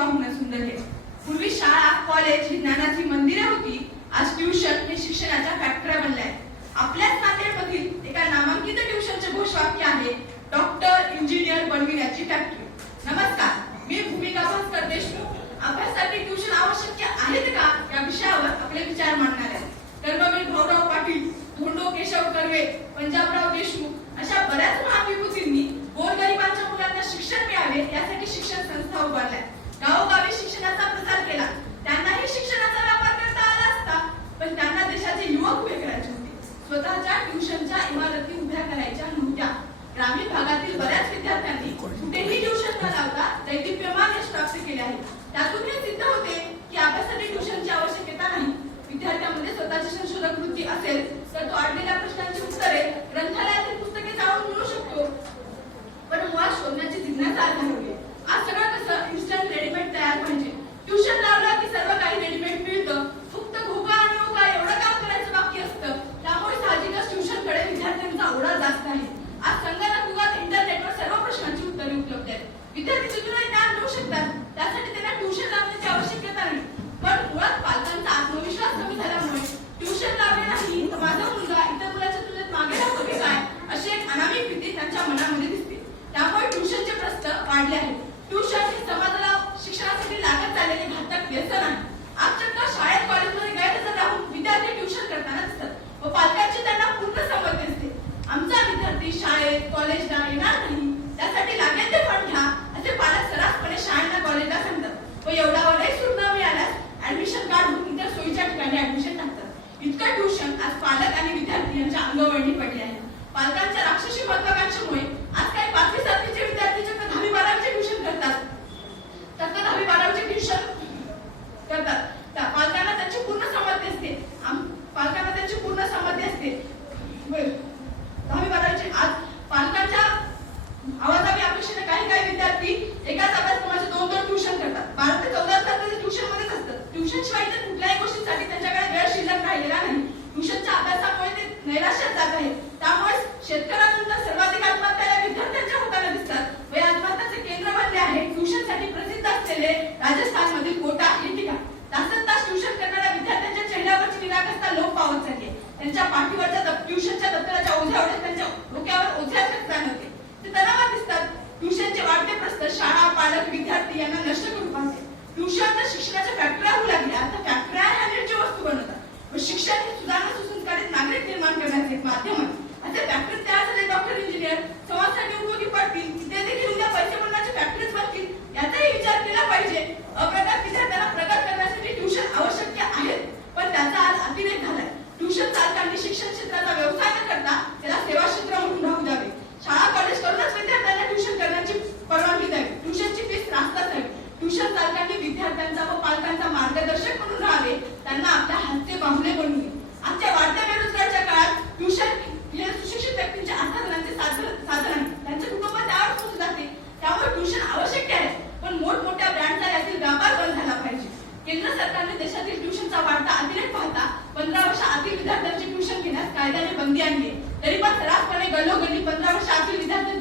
पाहून सुंदर आहे पूर्वी शाळा कॉलेज ही ज्ञानाची मंदिरे होती. आज ट्युशन हे शिक्षणाच्या फॅक्टऱ्या बनल्या. आहेत आपल्याच नांदेडमधील एका नामांकित ट्युशनचे घोषवाक्य आहे डॉक्टर इंजिनियर बनविण्याची फॅक्टरी नमस्कार मी भूमिका भास्कर देशमुख. अभ्यासासाठी ट्युशन आवश्यक आहेत का? या विषयावर आपले विचार मांडणार आहेत कर्मवीर भाऊराव पाटील धोंडो केशव कर्वे पंजाबराव स्वतःच्या ट्युशनच्या इमारती उभ्या करायच्या नव्हत्या. ग्रामीण भागातील बऱ्याच विद्यार्थ्यांनी कुठेही ट्युशन न लावता दैदिप्यमान यश प्राप्त केले आहे. त्यातून हे सिद्ध होते की अभ्यासासाठी ट्युशनची आवश्यकता नाही. विद्यार्थ्यांमध्ये स्वतःची संशोधक वृत्ती असेल तर तो अडलेल्या ज्ञान मिळू शकतात. त्यासाठी त्यांना ट्युशन लावण्याची आवश्यकता नाही. पण मुळात पालकांचा आत्मविश्वास कमी झाल्यामुळे ट्युशन लावले नाही तर माझा मुलगा इतर मुलाच्या तुलनेत मागे राहतो की काय अशी एक अनामिक भीती त्यांच्या मनामध्ये दिसते. त्यामुळे ट्युशनचे प्रश्न वाढले आहेत. ट्युशन हे समाजाला शिक्षणासाठी लागत चाललेले घातक व्यसन आहे. आमच्या शाळेत कॉलेजमध्ये गैरहजर राहून विद्यार्थी ट्युशन करताना दिसतात व पालकांची त्यांना पूर्ण समज दिसते. आमचा विद्यार्थी शाळेत कॉलेज त्यांच्या पाठीवरच्या ट्युशनच्या दप्तराच्या ओझ्यावर त्यांच्या डोक्यावर ओझ्याचे प्राण होते ते तणावात दिसतात. ट्युशनचे वाढते प्रश्न शाळा पालक विद्यार्थी यांना नष्ट करून पाहते ट्युशन तर शिक्षणाच्या फॅक्टऱ्या होऊ लागल्या तर फॅक्टऱ्या ह्या निर्जीव वस्तू बनवतात. व शिक्षण हे सुधारणा सुसंस्कारित नागरिक निर्माण करण्याचे एक माध्यम आहे. असे फॅक्टरी तयार झाले doctor engineer start to resolve the